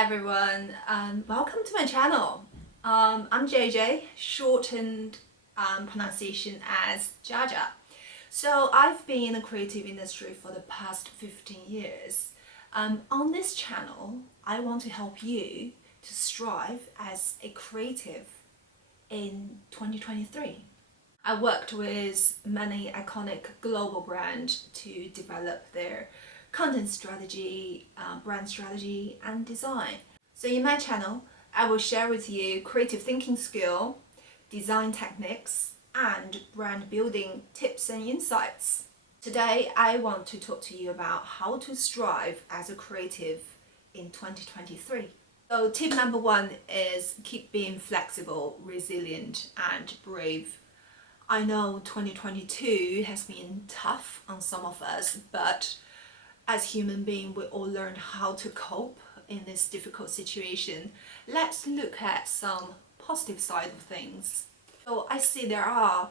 everyone, welcome to my channel. I'm JJ, shortened pronunciation as Jaja. So I've been in the creative industry for the past 15 years. On this channel, I want to help you to strive as a creative in 2023. I worked with many iconic global brands to develop their content strategy, brand strategy and design. So in my channel, I will share with you creative thinking skill, design techniques and brand building tips and insights. Today, I want to talk to you about how to strive as a creative in 2023. So tip number one is keep being flexible, resilient and brave. I know 2022 has been tough on some of us, but as human beings, we all learn how to cope in this difficult situation. Let's look at some positive side of things. So I see there are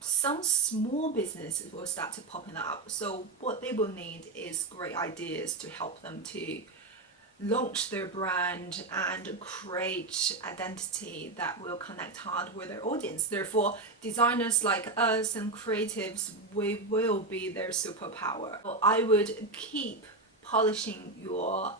some small businesses will start to popping up. So what they will need is great ideas to help them to launch their brand and create identity that will connect hard with their audience. Therefore, designers like us and creatives, we will be their superpower. So I would keep polishing your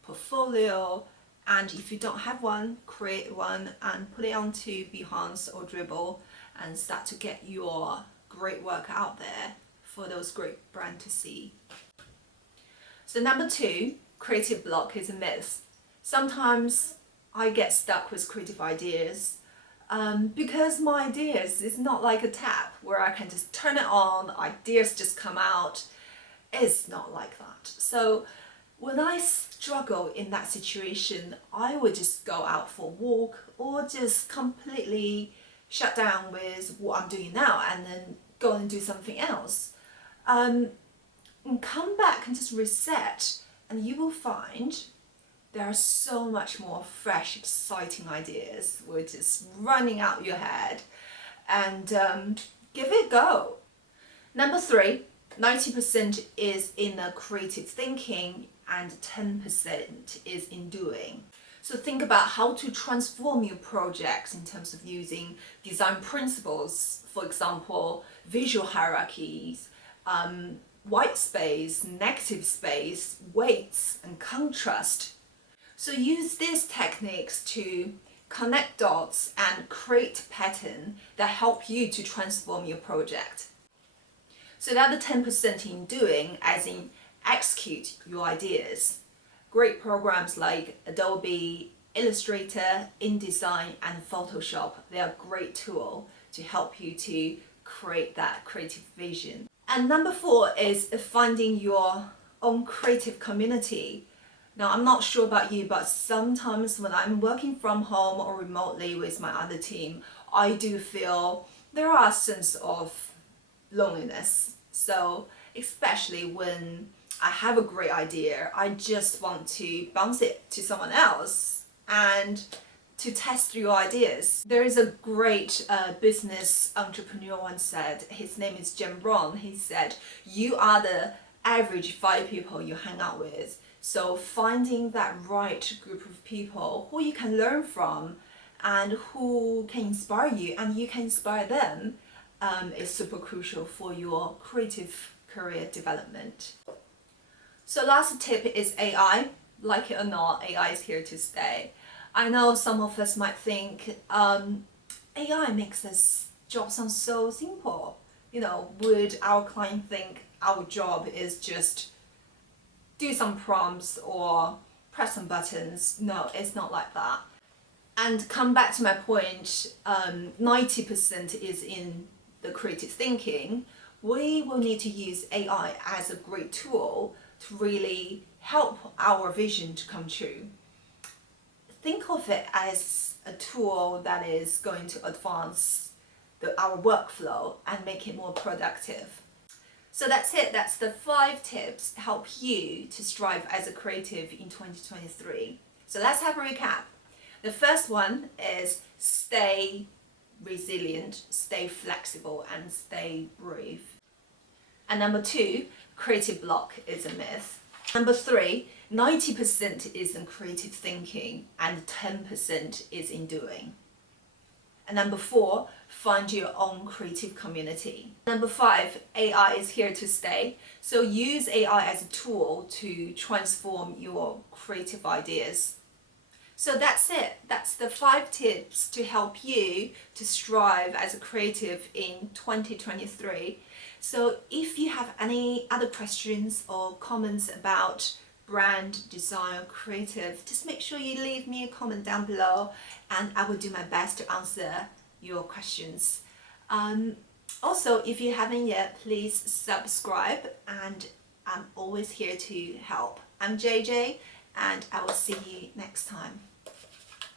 portfolio, and if you don't have one, create one and put it onto Behance or Dribbble and start to get your great work out there for those great brands to see. So number two, creative block is a myth. Sometimes I get stuck with creative ideas because my ideas is not like a tap where I can just turn it on, ideas just come out. It's not like that. So when I struggle in that situation, I would just go out for a walk or just completely shut down with what I'm doing now and then go and do something else. And come back and just reset, and you will find there are so much more fresh, exciting ideas which is running out your head, and give it a go. Number three, 90% is in the creative thinking and 10% is in doing. So think about how to transform your projects in terms of using design principles, for example, visual hierarchies, white space, negative space, weights and contrast. So use these techniques to connect dots and create pattern that help you to transform your project. So the other 10% in doing, as in execute your ideas. Great programs like Adobe, Illustrator, InDesign and Photoshop, they are a great tool to help you to create that creative vision. And number four is finding your own creative community. Now, I'm not sure about you, but sometimes when I'm working from home or remotely with my other team, I do feel there are a sense of loneliness. So especially when I have a great idea, I just want to bounce it to someone else and to test your ideas. There is a great business entrepreneur once said, his name is Jim Rohn, he said, you are the average 5 people you hang out with. So finding that right group of people who you can learn from and who can inspire you and you can inspire them is super crucial for your creative career development. So last tip is AI. Like it or not, AI is here to stay. I know some of us might think AI makes this job sound so simple. You know, would our client think our job is just do some prompts or press some buttons? No, it's not like that. And come back to my point, 90% is in the creative thinking. We will need to use AI as a great tool to really help our vision to come true. Think of it as a tool that is going to advance our workflow and make it more productive. So that's it. That's the 5 tips to help you to strive as a creative in 2023. So let's have a recap. The first one is stay resilient, stay flexible and stay brave. And number 2, creative block is a myth. Number 3, 90% is in creative thinking and 10% is in doing. And number 4, find your own creative community. Number 5, AI is here to stay. So use AI as a tool to transform your creative ideas. So that's it. That's the 5 tips to help you to strive as a creative in 2023. So if you have any other questions or comments about brand, design, or creative, just make sure you leave me a comment down below and I will do my best to answer your questions. Also, if you haven't yet, please subscribe, and I'm always here to help. I'm JJ and I will see you next time.